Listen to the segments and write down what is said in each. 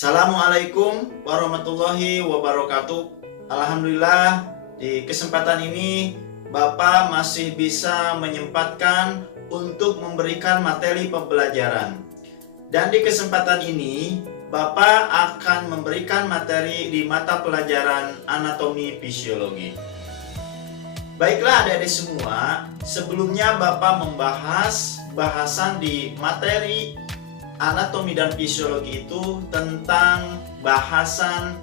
Assalamualaikum warahmatullahi wabarakatuh. Alhamdulillah, di kesempatan ini Bapak masih bisa menyempatkan untuk memberikan materi pembelajaran. Dan di kesempatan ini Bapak akan memberikan materi di mata pelajaran anatomi fisiologi. Baiklah adik-adik semua, sebelumnya Bapak membahas bahasan di materi anatomi dan fisiologi itu tentang bahasan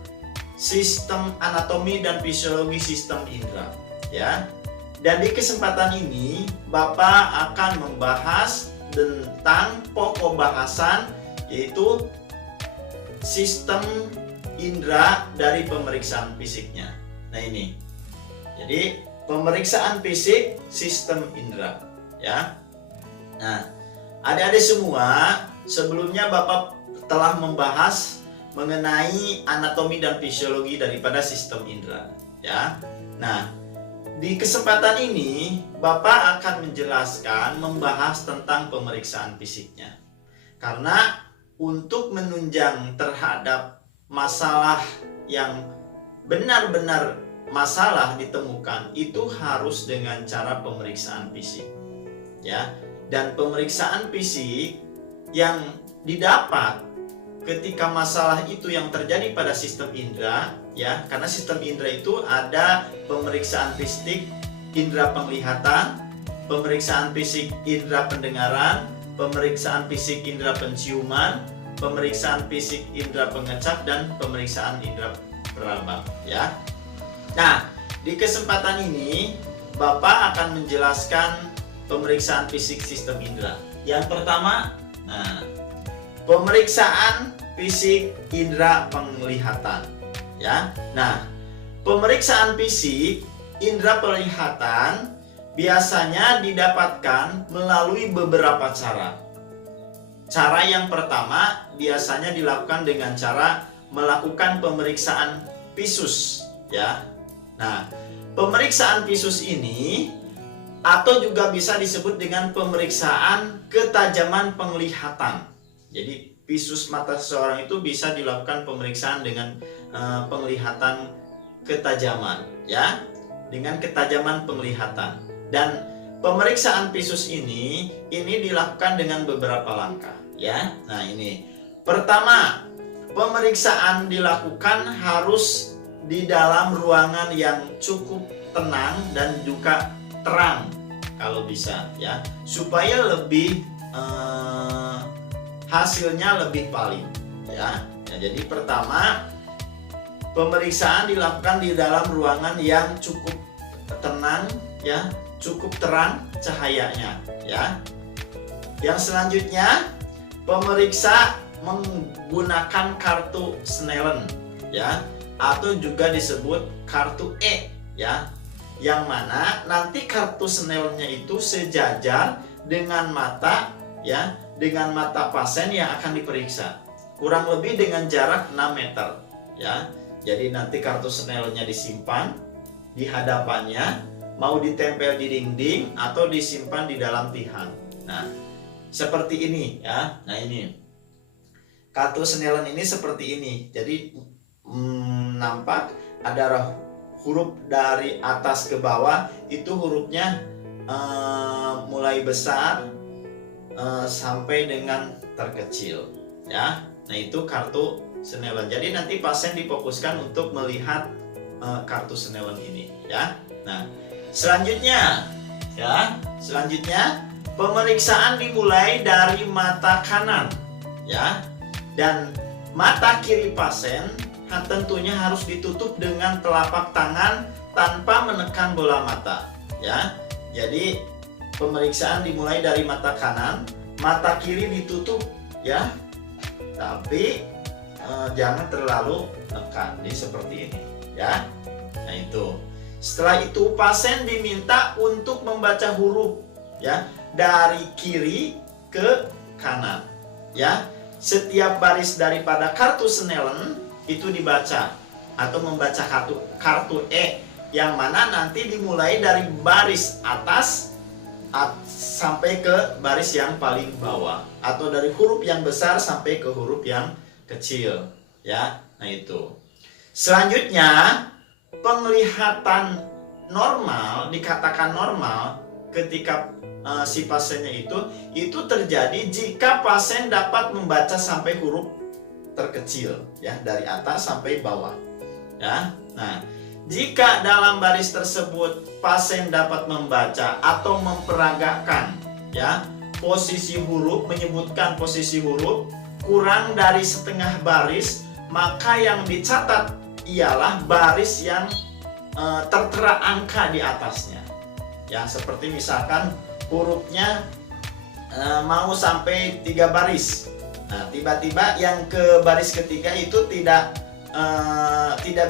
sistem anatomi dan fisiologi sistem indera, ya. Dan di kesempatan ini Bapak akan membahas tentang pokok bahasan, yaitu sistem indera dari pemeriksaan fisiknya. Nah ini, jadi pemeriksaan fisik sistem indera, ya. Nah, adik-adik semua, sebelumnya Bapak telah membahas mengenai anatomi dan fisiologi daripada sistem indera, ya. Nah, di kesempatan ini Bapak akan menjelaskan membahas tentang pemeriksaan fisiknya. Karena untuk menunjang terhadap masalah yang benar-benar masalah ditemukan itu harus dengan cara pemeriksaan fisik, ya. Dan pemeriksaan fisik yang didapat ketika masalah itu yang terjadi pada sistem indera, ya, karena sistem indera itu ada pemeriksaan fisik indera penglihatan, pemeriksaan fisik indera pendengaran, pemeriksaan fisik indera penciuman, pemeriksaan fisik indera pengecap, dan pemeriksaan indera peraba, ya. Nah, di kesempatan ini Bapak akan menjelaskan pemeriksaan fisik sistem indera. Yang pertama, pemeriksaan fisik indera penglihatan, ya. Nah, pemeriksaan fisik indera penglihatan biasanya didapatkan melalui beberapa cara. Cara yang pertama biasanya dilakukan dengan cara melakukan pemeriksaan visus, ya. Nah, pemeriksaan visus ini atau juga bisa disebut dengan pemeriksaan ketajaman penglihatan. Jadi visus mata seseorang itu bisa dilakukan pemeriksaan dengan penglihatan ketajaman, ya, dengan ketajaman penglihatan. Dan pemeriksaan visus ini dilakukan dengan beberapa langkah, ya. Nah ini, pertama, pemeriksaan dilakukan harus di dalam ruangan yang cukup tenang dan juga terang kalau bisa, ya, supaya lebih hasilnya lebih valid, ya. Nah, jadi pertama, pemeriksaan dilakukan di dalam ruangan yang cukup tenang, ya, cukup terang cahayanya, ya. Yang selanjutnya, pemeriksa menggunakan kartu Snellen, ya, atau juga disebut kartu E, ya. Yang mana nanti kartu Snellen-nya itu sejajar dengan mata, ya, dengan mata pasien yang akan diperiksa, kurang lebih dengan jarak 6 meter, ya. Jadi nanti kartu Snellen-nya disimpan di hadapannya, mau ditempel di dinding atau disimpan di dalam tihan. Nah, seperti ini, ya. Nah ini, kartu Snellen ini seperti ini. Jadi nampak ada huruf dari atas ke bawah, itu hurufnya mulai besar sampai dengan terkecil, ya. Nah itu kartu Snellen. Jadi nanti pasien difokuskan untuk melihat kartu Snellen ini, ya. Nah selanjutnya, pemeriksaan dimulai dari mata kanan, ya, dan mata kiri pasien tentunya harus ditutup dengan telapak tangan tanpa menekan bola mata, ya. Jadi pemeriksaan dimulai dari mata kanan, mata kiri ditutup, ya, tapi jangan terlalu nekan, ini seperti ini, ya. Nah itu, setelah itu pasien diminta untuk membaca huruf, ya, dari kiri ke kanan, ya. Setiap baris daripada kartu Snellen itu dibaca atau membaca kartu E, yang mana nanti dimulai dari baris atas sampai ke baris yang paling bawah, atau dari huruf yang besar sampai ke huruf yang kecil. ya. Nah itu. Selanjutnya, penglihatan normal, dikatakan normal ketika si pasiennya itu terjadi jika pasien dapat membaca sampai huruf terkecil, ya, dari atas sampai bawah, ya. Nah, jika dalam baris tersebut pasien dapat membaca atau memperagakan, ya, posisi huruf, menyebutkan posisi huruf kurang dari setengah baris, maka yang dicatat ialah baris yang tertera angka di atasnya. Ya, seperti misalkan hurufnya mau sampai 3 baris. Nah, tiba-tiba yang ke baris ketiga itu tidak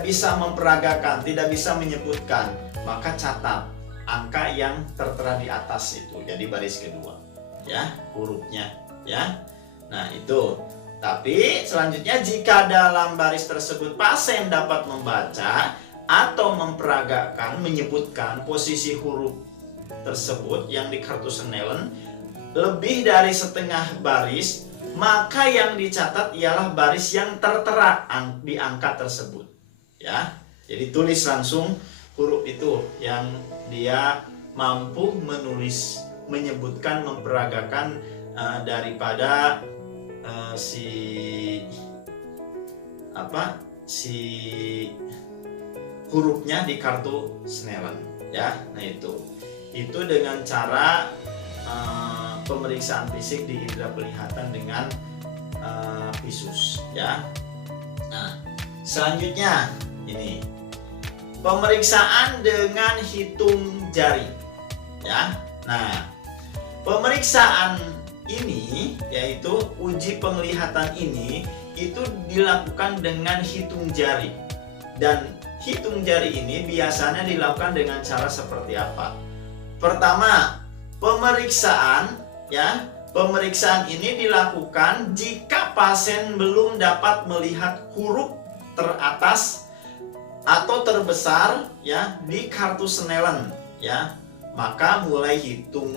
bisa memperagakan, tidak bisa menyebutkan, maka catat angka yang tertera di atas itu. Jadi baris kedua, ya, hurufnya, ya. Nah, itu. Tapi selanjutnya, jika dalam baris tersebut pasien dapat membaca atau memperagakan, menyebutkan posisi huruf tersebut yang di kartu Snellen lebih dari setengah baris, maka yang dicatat ialah baris yang tertera di angka tersebut, ya. Jadi tulis langsung huruf itu yang dia mampu menulis, menyebutkan, memperagakan daripada si hurufnya di kartu Snellen, ya. Nah itu dengan cara pemeriksaan fisik di indera penglihatan dengan visus, ya. Nah, selanjutnya ini pemeriksaan dengan hitung jari, ya. Nah, pemeriksaan ini, yaitu uji penglihatan ini, itu dilakukan dengan hitung jari. Dan hitung jari ini biasanya dilakukan dengan cara seperti apa? Pertama, pemeriksaan, ya. Pemeriksaan ini dilakukan jika pasien belum dapat melihat huruf teratas atau terbesar, ya, di kartu Snellen, ya. Maka mulai hitung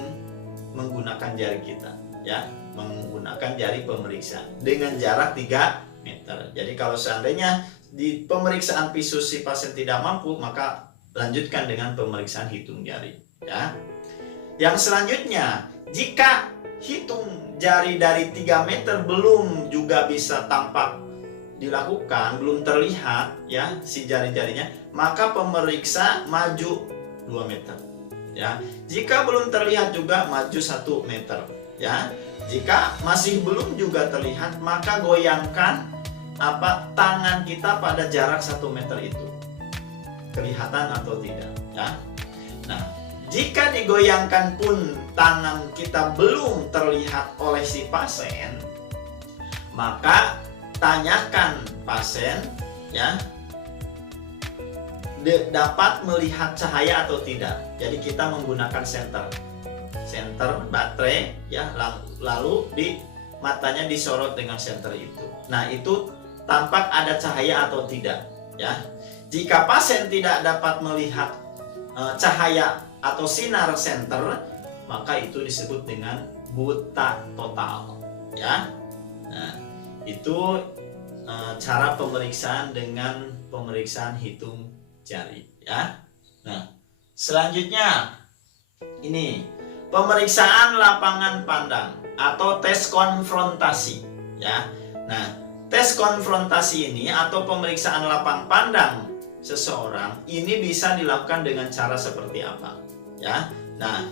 menggunakan jari kita, ya, menggunakan jari pemeriksa dengan jarak 3 meter. Jadi kalau seandainya di pemeriksaan visus si pasien tidak mampu, maka lanjutkan dengan pemeriksaan hitung jari, ya. Yang selanjutnya, jika hitung jari dari 3 meter belum juga bisa tampak dilakukan, belum terlihat, ya, si jari-jarinya, maka pemeriksa maju 2 meter, ya. Jika belum terlihat juga maju 1 meter, ya. Jika masih belum juga terlihat, maka goyangkan tangan kita pada jarak 1 meter itu, kelihatan atau tidak, ya. Nah, jika digoyangkan pun tangan kita belum terlihat oleh si pasien, maka tanyakan pasien, ya, dapat melihat cahaya atau tidak. Jadi kita menggunakan senter baterai, ya, lalu di matanya disorot dengan senter itu. Nah, itu tampak ada cahaya atau tidak, ya. Jika pasien tidak dapat melihat cahaya atau sinar senter, maka itu disebut dengan buta total, ya. Nah, itu cara pemeriksaan dengan pemeriksaan hitung jari, ya. Nah, selanjutnya ini pemeriksaan lapangan pandang atau tes konfrontasi, ya. Nah, tes konfrontasi ini atau pemeriksaan lapang pandang seseorang ini bisa dilakukan dengan cara seperti apa, ya. Nah,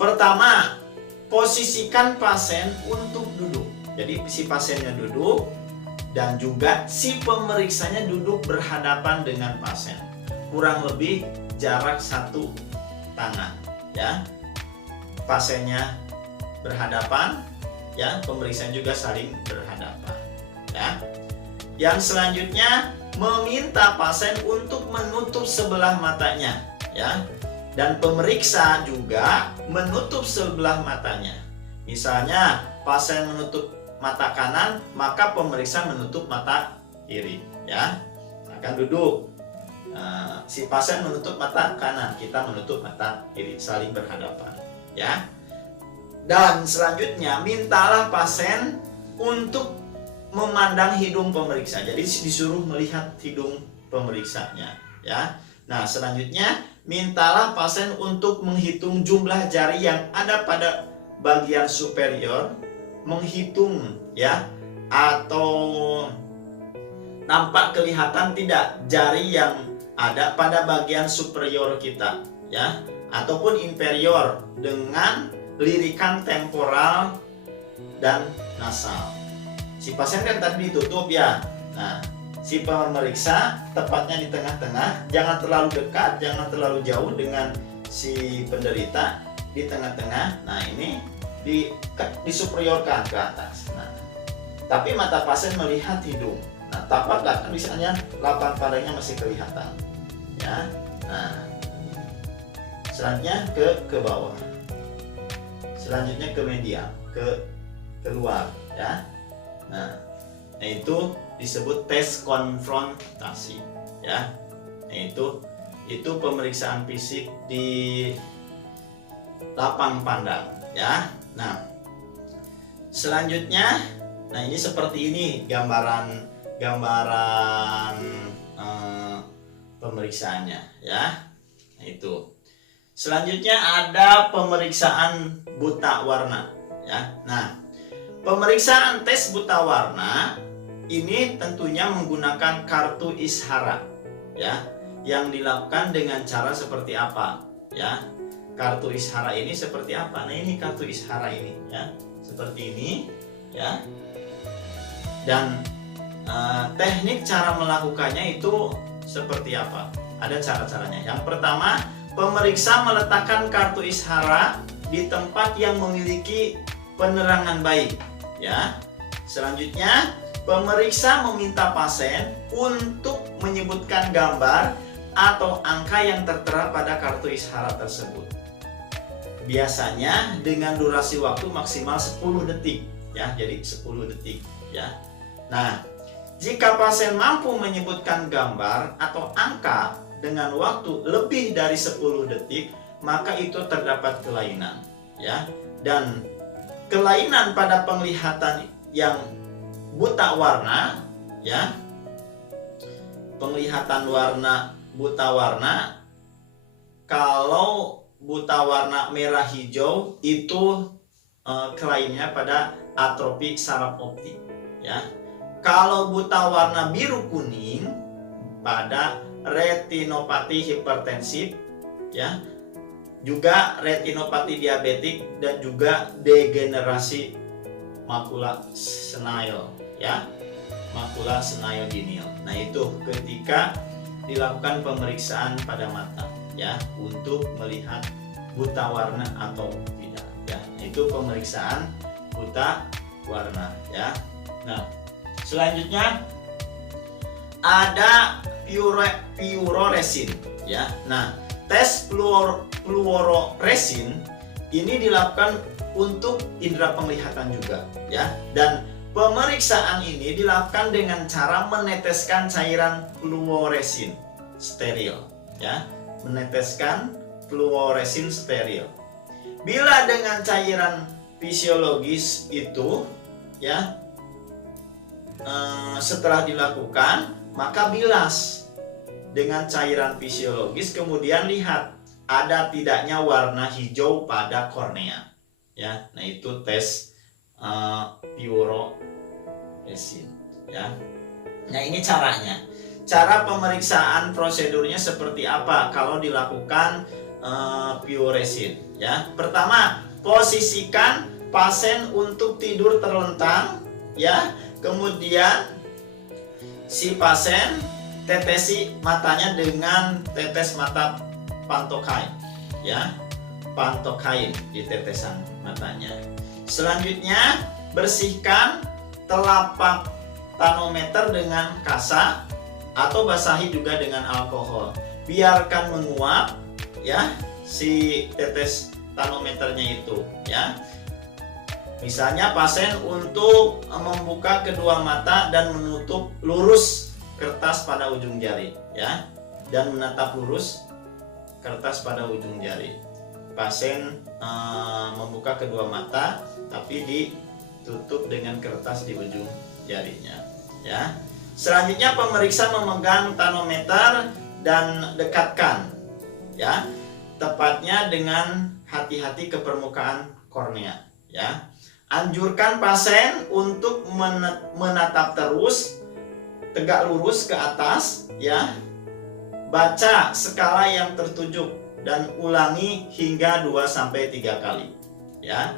pertama, posisikan pasien untuk duduk. Jadi si pasiennya duduk dan juga si pemeriksanya duduk berhadapan dengan pasien, kurang lebih jarak 1 tangan, ya. Pasiennya berhadapan, ya, pemeriksaan juga saling berhadapan, ya. Yang selanjutnya, meminta pasien untuk menutup sebelah matanya, ya, dan pemeriksa juga menutup sebelah matanya. Misalnya pasien menutup mata kanan, maka pemeriksa menutup mata kiri, ya. Akan duduk, si pasien menutup mata kanan, kita menutup mata kiri, saling berhadapan, ya. Dan selanjutnya, mintalah pasien untuk memandang hidung pemeriksa. Jadi disuruh melihat hidung pemeriksanya, ya. Nah, selanjutnya mintalah pasien untuk menghitung jumlah jari yang ada pada bagian superior, menghitung ya, atau nampak kelihatan tidak jari yang ada pada bagian superior kita, ya, ataupun inferior dengan lirikan temporal dan nasal. Si pasien kan tadi ditutup ya. Nah, si pemeriksa tepatnya di tengah-tengah, jangan terlalu dekat, jangan terlalu jauh dengan si penderita, di tengah-tengah. Nah, ini disuperiorkan ke atas. Nah, tapi mata pasien melihat hidung. Nah, tapak belakang misalnya lapang padanya masih kelihatan. Ya. Nah, selanjutnya ke bawah. Selanjutnya ke medial, ke keluar, ya. Nah, itu disebut tes konfrontasi, ya. Nah, itu pemeriksaan fisik di lapang pandang, ya. Nah, selanjutnya, nah ini seperti ini gambaran pemeriksaannya, ya. Nah, itu. Selanjutnya ada pemeriksaan buta warna, ya. Nah, pemeriksaan tes buta warna ini tentunya menggunakan kartu ishara, ya, yang dilakukan dengan cara seperti apa, ya. Kartu ishara ini seperti apa? Nah, ini kartu ishara ini, ya, seperti ini, ya. Dan teknik cara melakukannya itu seperti apa? Ada cara-caranya. Yang pertama, pemeriksa meletakkan kartu ishara di tempat yang memiliki penerangan baik, ya. Selanjutnya, pemeriksa meminta pasien untuk menyebutkan gambar atau angka yang tertera pada kartu ishara tersebut. Biasanya dengan durasi waktu maksimal 10 detik, ya. Jadi 10 detik, ya. Nah, jika pasien mampu menyebutkan gambar atau angka dengan waktu lebih dari 10 detik, maka itu terdapat kelainan, ya. Dan kelainan pada penglihatan yang buta warna, ya. Penglihatan buta warna, kalau buta warna merah hijau itu kelainnya pada atrofi saraf optik, ya. Kalau buta warna biru kuning pada retinopati hipertensif, ya, juga retinopati diabetik dan juga degenerasi makula senil, ya, makula senil ginil. Nah, itu ketika dilakukan pemeriksaan pada mata, ya, untuk melihat buta warna atau tidak, ya. Itu pemeriksaan buta warna, ya. Nah, selanjutnya ada fluoresin, ya. Nah, tes fluoresin ini dilakukan untuk indera penglihatan juga, ya. Dan pemeriksaan ini dilakukan dengan cara meneteskan cairan fluoresin steril, ya. Meneteskan fluoresin steril. Bila dengan cairan fisiologis itu, ya, setelah dilakukan, maka bilas dengan cairan fisiologis, kemudian lihat ada tidaknya warna hijau pada kornea, ya. Nah, itu tes fluoresin, ya. Nah, ini caranya. Cara pemeriksaan prosedurnya seperti apa kalau dilakukan fluoresin, ya. Pertama, posisikan pasien untuk tidur terlentang, ya. Kemudian si pasien tetesi matanya dengan tetes mata pantokain, ya. Pantokain di tetesan matanya. Selanjutnya, bersihkan telapak tanometer dengan kasa atau basahi juga dengan alkohol. Biarkan menguap, ya, si tetes tanometernya itu, ya. Misalnya pasien untuk membuka kedua mata dan menutup lurus kertas pada ujung jari, ya, dan menatap lurus kertas pada ujung jari. Pasien membuka kedua mata tapi ditutup dengan kertas di ujung jarinya, ya. Selanjutnya pemeriksa memegang tonometer dan dekatkan, ya, tepatnya dengan hati-hati ke permukaan kornea, ya. Anjurkan pasien untuk menatap terus tegak lurus ke atas, ya. Baca skala yang tertunjuk dan ulangi hingga 2-3 kali, ya.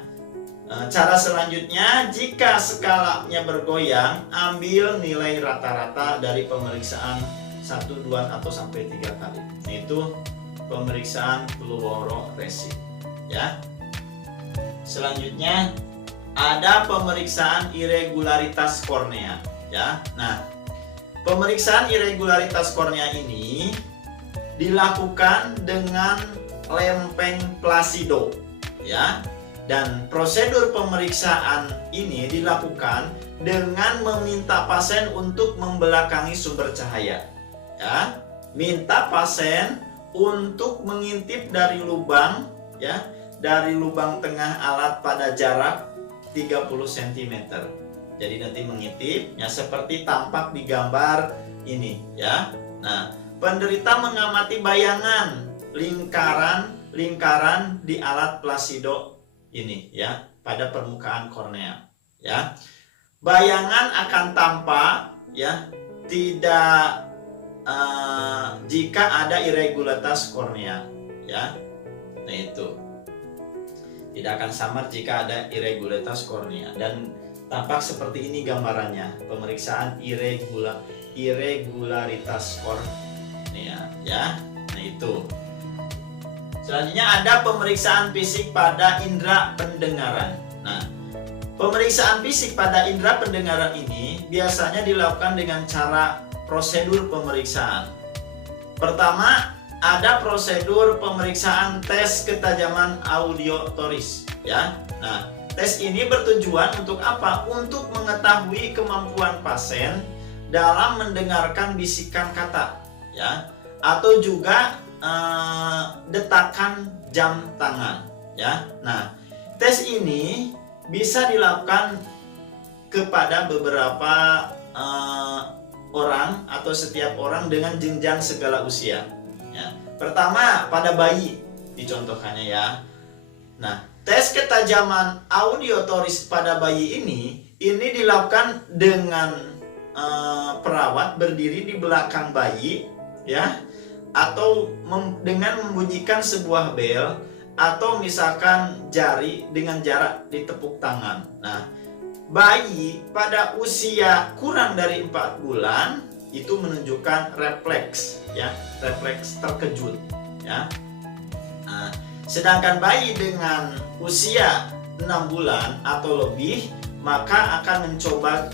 Cara selanjutnya, jika skalanya bergoyang, ambil nilai rata-rata dari pemeriksaan 1, 2 atau sampai 3 kali. Itu pemeriksaan fluororesin, ya. Selanjutnya ada pemeriksaan irregularitas kornea, ya. Nah, pemeriksaan irregularitas kornea ini dilakukan dengan lempeng plasido, ya. Dan prosedur pemeriksaan ini dilakukan dengan meminta pasien untuk membelakangi sumber cahaya, ya. Minta pasien untuk mengintip dari lubang, ya, dari lubang tengah alat pada jarak 30 cm. Jadi nanti mengintip, ya, seperti tampak di gambar ini, ya. Nah, penderita mengamati bayangan lingkaran di alat plasido ini, ya, pada permukaan kornea, ya. Bayangan akan tampak, ya, tidak jika ada irregularitas kornea, ya. Nah, itu tidak akan samar jika ada irregularitas kornea, dan tampak seperti ini gambarannya, pemeriksaan irregularitas kornea, ya. Nah, itu. Selanjutnya ada pemeriksaan fisik pada indera pendengaran. Nah, pemeriksaan fisik pada indera pendengaran ini biasanya dilakukan dengan cara prosedur pemeriksaan. Pertama, ada prosedur pemeriksaan tes ketajaman audiotoris, ya. Nah, tes ini bertujuan untuk apa? Untuk mengetahui kemampuan pasien dalam mendengarkan bisikan kata, ya, atau juga detakan jam tangan, ya. Nah, tes ini bisa dilakukan kepada beberapa orang atau setiap orang dengan jenjang segala usia, ya. Pertama, pada bayi dicontohkannya, ya. Nah, tes ketajaman audiotoris pada bayi ini dilakukan dengan perawat berdiri di belakang bayi, ya, atau dengan membunyikan sebuah bel, atau misalkan jari dengan jarak ditepuk tangan. Nah, bayi pada usia kurang dari 4 bulan itu menunjukkan refleks, ya, refleks terkejut, ya. Nah, sedangkan bayi dengan usia 6 bulan atau lebih maka akan mencoba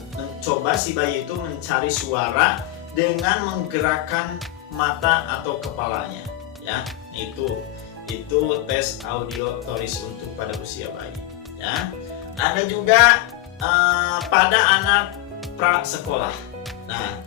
si bayi itu mencari suara dengan menggerakkan mata atau kepalanya, ya. Itu tes audiotoris untuk pada usia bayi, ya. Ada juga pada anak prasekolah. Nah,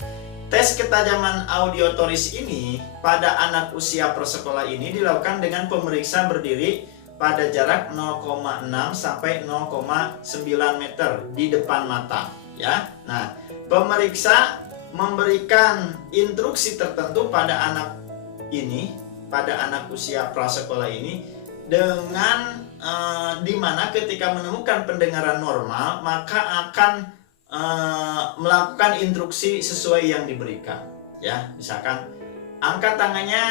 tes ketajaman audiotoris ini pada anak usia prasekolah ini dilakukan dengan pemeriksa berdiri pada jarak 0,6 sampai 0,9 meter di depan mata, ya. Nah, pemeriksa memberikan instruksi tertentu pada anak usia prasekolah ini dengan dimana ketika menemukan pendengaran normal maka akan melakukan instruksi sesuai yang diberikan, ya. Misalkan angkat tangannya,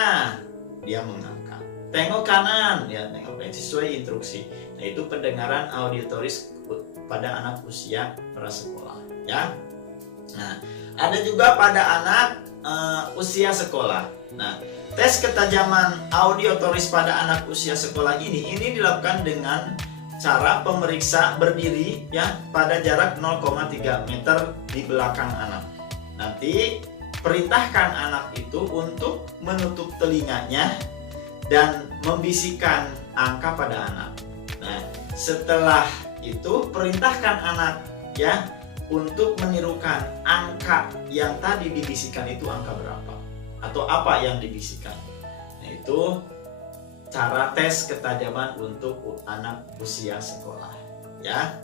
dia mengangkat, tengok kanan, ya, tengok sesuai instruksi. Nah, itu pendengaran auditoris pada anak usia prasekolah, ya. Nah, ada juga pada anak usia sekolah. Nah, tes ketajaman audiotoris pada anak usia sekolah ini dilakukan dengan cara pemeriksa berdiri, ya, pada jarak 0,3 meter di belakang anak. Nanti perintahkan anak itu untuk menutup telinganya dan membisikkan angka pada anak. Nah, setelah itu perintahkan anak, ya, untuk menirukan angka yang tadi dibisikkan itu angka berapa atau apa yang dibisikkan. Nah, itu cara tes ketajaman untuk anak usia sekolah, ya.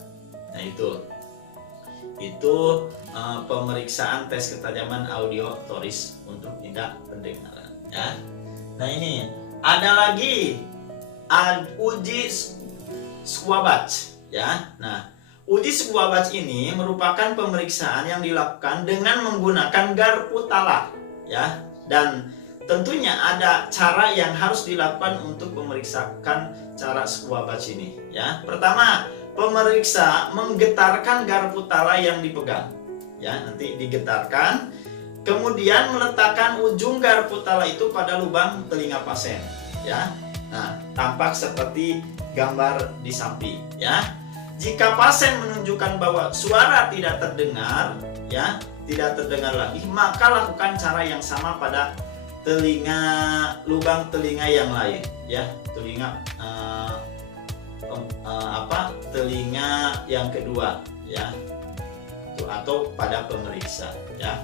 Nah, Itu pemeriksaan tes ketajaman audiotoris untuk indera pendengaran, ya. Nah, ini ada lagi uji Squabach, ya. Nah, uji Squabach ini merupakan pemeriksaan yang dilakukan dengan menggunakan garpu tala, ya. Dan tentunya ada cara yang harus dilakukan untuk memeriksakan cara Squabach ini, ya. Pertama, pemeriksa menggetarkan garpu tala yang dipegang, ya. Nanti digetarkan, kemudian meletakkan ujung garpu tala itu pada lubang telinga pasien, ya. Nah, tampak seperti gambar di samping, ya. Jika pasien menunjukkan bahwa suara tidak terdengar, ya, tidak terdengar lagi, maka lakukan cara yang sama pada lubang telinga yang lain, ya. Telinga yang kedua, ya, atau pada pemeriksa, ya.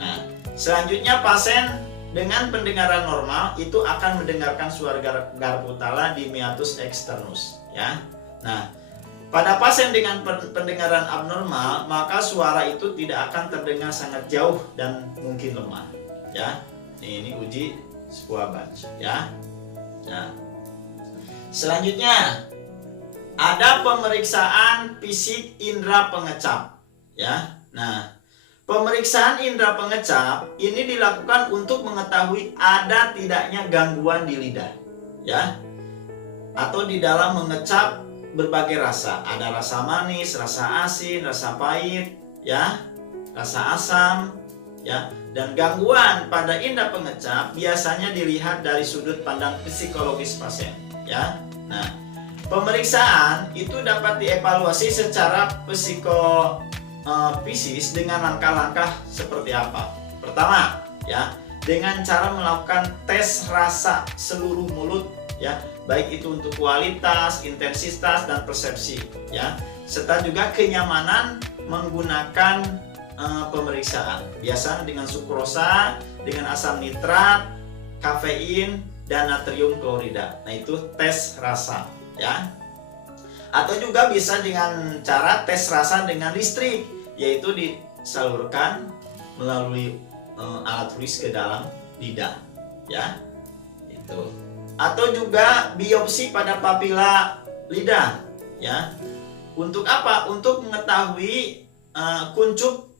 Nah, selanjutnya pasien dengan pendengaran normal itu akan mendengarkan suara garpu tala di meatus externus, ya. Nah, pada pasien dengan pendengaran abnormal, maka suara itu tidak akan terdengar sangat jauh dan mungkin lemah, ya. Ini uji Squabach, ya. Nah, selanjutnya ada pemeriksaan fisik indera pengecap, ya. Nah, pemeriksaan indera pengecap ini dilakukan untuk mengetahui ada tidaknya gangguan di lidah, ya, atau di dalam mengecap berbagai rasa. Ada rasa manis, rasa asin, rasa pahit, ya, rasa asam, ya. Dan gangguan pada indera pengecap biasanya dilihat dari sudut pandang psikologis pasien, ya. Nah, pemeriksaan itu dapat dievaluasi secara psikofisik dengan langkah-langkah seperti apa. Pertama, ya, dengan cara melakukan tes rasa seluruh mulut, ya, baik itu untuk kualitas, intensitas, dan persepsi, ya, serta juga kenyamanan menggunakan pemeriksaan. Biasanya dengan sukrosa, dengan asam nitrat, kafein, dan natrium klorida. Nah, itu tes rasa, ya. Atau juga bisa dengan cara tes rasa dengan listrik, yaitu disalurkan melalui alat tulis ke dalam lidah, ya. Itu. Atau juga biopsi pada papila lidah, ya. Untuk apa? Untuk mengetahui kuncup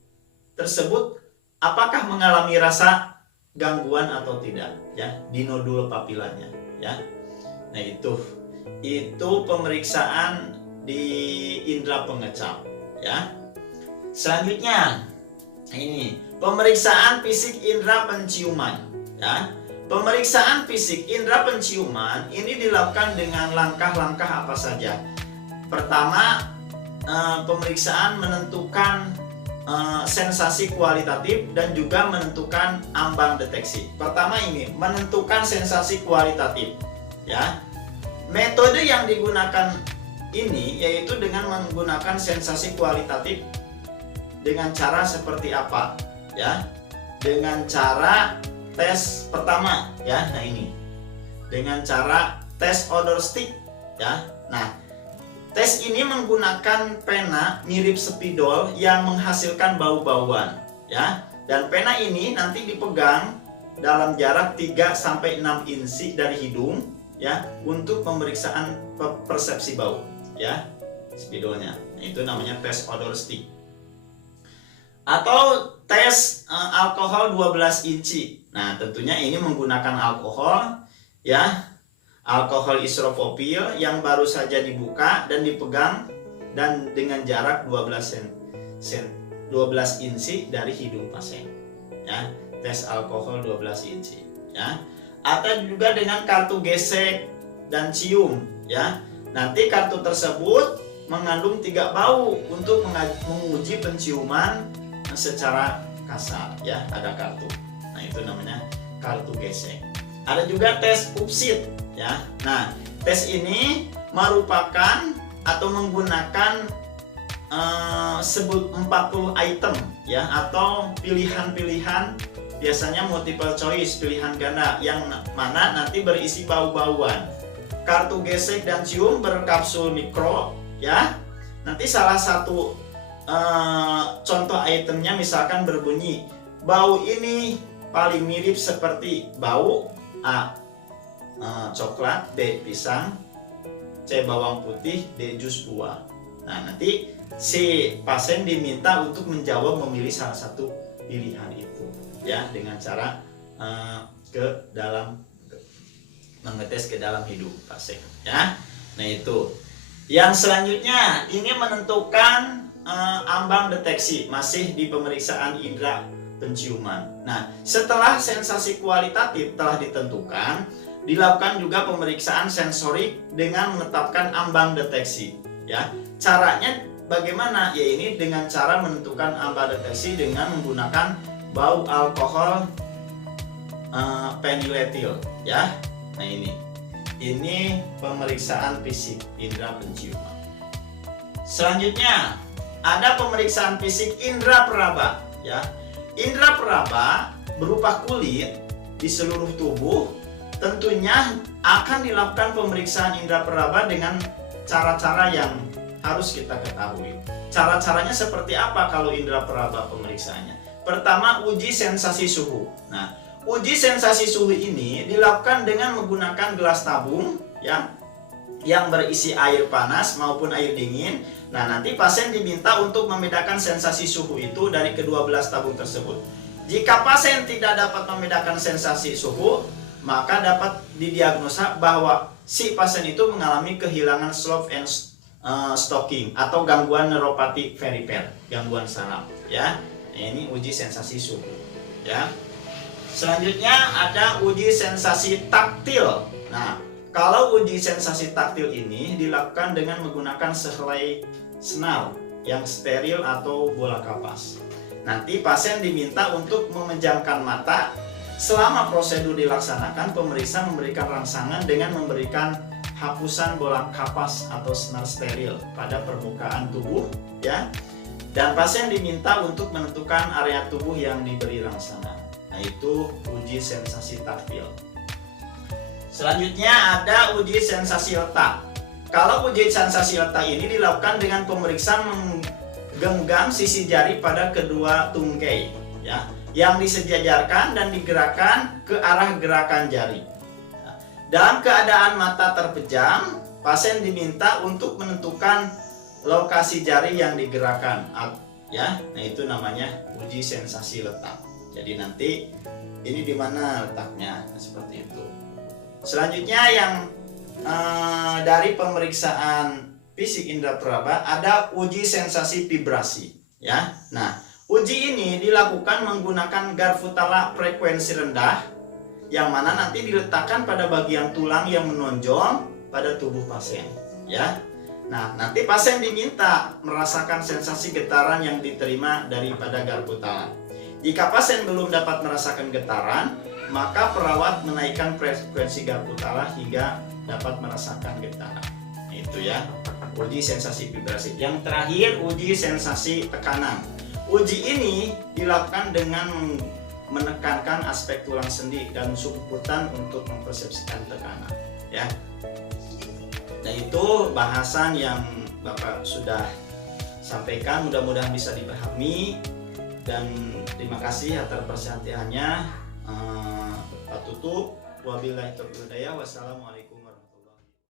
tersebut apakah mengalami rasa gangguan atau tidak, ya, di nodul papilanya, ya. Nah, itu pemeriksaan di indera pengecap, ya. Selanjutnya ini pemeriksaan fisik indera penciuman, ya. Pemeriksaan fisik indera penciuman ini dilakukan dengan langkah-langkah apa saja. Pertama, pemeriksaan menentukan sensasi kualitatif dan juga menentukan ambang deteksi. Pertama ini menentukan sensasi kualitatif, ya. Metode yang digunakan ini yaitu dengan menggunakan sensasi kualitatif dengan cara seperti apa, ya? Dengan cara tes pertama, ya. Nah, ini dengan cara tes odor stick, ya. Nah, tes ini menggunakan pena mirip spidol yang menghasilkan bau-bauan, ya. Dan pena ini nanti dipegang dalam jarak 3-6 inci dari hidung, ya, untuk pemeriksaan persepsi bau, ya, spidolnya. Nah, itu namanya tes odor stick. Atau tes alkohol 12 inci. Nah, tentunya ini menggunakan alkohol, ya. Alkohol isopropil yang baru saja dibuka dan dipegang dan dengan jarak 12 inci dari hidung pasien, ya. Tes alkohol 12 inci, ya. Atau juga dengan kartu gesek dan cium, ya. Nanti kartu tersebut mengandung 3 bau untuk menguji penciuman secara kasar, ya. Ada kartu. Nah, itu namanya kartu gesek. Ada juga tes upsit, ya. Nah, tes ini merupakan atau menggunakan 40 item, ya, atau pilihan-pilihan, biasanya multiple choice, pilihan ganda yang mana nanti berisi bau-bauan. Kartu gesek dan cium berkapsul mikro, ya. Nanti salah satu contoh itemnya misalkan berbunyi, bau ini paling mirip seperti bau A. Coklat, B. Pisang, C. Bawang putih, D. Jus buah. Nah, nanti si pasien diminta untuk menjawab memilih salah satu pilihan itu, ya, dengan cara mengetes ke dalam hidung pasien, ya. Nah, itu. Yang selanjutnya ini menentukan ambang deteksi, masih di pemeriksaan indera penciuman. Nah, setelah sensasi kualitatif telah ditentukan, dilakukan juga pemeriksaan sensorik dengan menetapkan ambang deteksi, ya. Caranya bagaimana? Ya, ini dengan cara menentukan ambang deteksi dengan menggunakan bau alkohol phenyletil, ya. Nah, ini pemeriksaan fisik indera penciuman. Selanjutnya ada pemeriksaan fisik indera peraba, ya. Indera peraba berupa kulit di seluruh tubuh. Tentunya akan dilakukan pemeriksaan indera peraba dengan cara-cara yang harus kita ketahui. Cara-caranya seperti apa kalau indera peraba pemeriksaannya? Pertama, uji sensasi suhu. Nah, uji sensasi suhu ini dilakukan dengan menggunakan gelas tabung, ya, yang berisi air panas maupun air dingin. Nah, nanti pasien diminta untuk membedakan sensasi suhu itu dari kedua belas tabung tersebut. Jika pasien tidak dapat membedakan sensasi suhu, maka dapat didiagnosa bahwa si pasien itu mengalami kehilangan slough and stocking atau gangguan neuropati perifer, gangguan saraf, ya. Nah, ini uji sensasi suhu, ya. Selanjutnya ada uji sensasi taktil. Nah, kalau uji sensasi taktil ini dilakukan dengan menggunakan sehelai senal yang steril atau bola kapas. Nanti pasien diminta untuk memejamkan mata. Selama prosedur dilaksanakan, pemeriksa memberikan rangsangan dengan memberikan hapusan bola kapas atau senar steril pada permukaan tubuh, ya. Dan pasien diminta untuk menentukan area tubuh yang diberi rangsangan. Nah, itu uji sensasi taktil. Selanjutnya ada uji sensasi letak. Kalau uji sensasi letak ini dilakukan dengan pemeriksaan menggenggam sisi jari pada kedua tungkai, ya, yang disejajarkan dan digerakkan ke arah gerakan jari. Dalam keadaan mata terpejam, pasien diminta untuk menentukan lokasi jari yang digerakkan, ya. Nah, itu namanya uji sensasi letak. Jadi nanti ini di mana letaknya, nah, seperti itu. Selanjutnya yang dari pemeriksaan fisik indera peraba ada uji sensasi vibrasi, ya. Nah, uji ini dilakukan menggunakan garfutala frekuensi rendah, yang mana nanti diletakkan pada bagian tulang yang menonjol pada tubuh pasien, ya. Nah, nanti pasien diminta merasakan sensasi getaran yang diterima daripada garfutala. Jika pasien belum dapat merasakan getaran, maka perawat menaikkan frekuensi garfutala hingga dapat merasakan getaran. Itu, ya, uji sensasi vibrasi. Yang terakhir, uji sensasi tekanan. Uji ini dilakukan dengan menekankan aspek tulang sendi dan subkutan untuk mempersepsikan tekanan, ya. Nah, itu bahasan yang Bapak sudah sampaikan, mudah-mudahan bisa dipahami, dan terima kasih atas perhatiannya. Pak tutup. Wabillahi taufiq wal hidayah. Wassalamualaikum.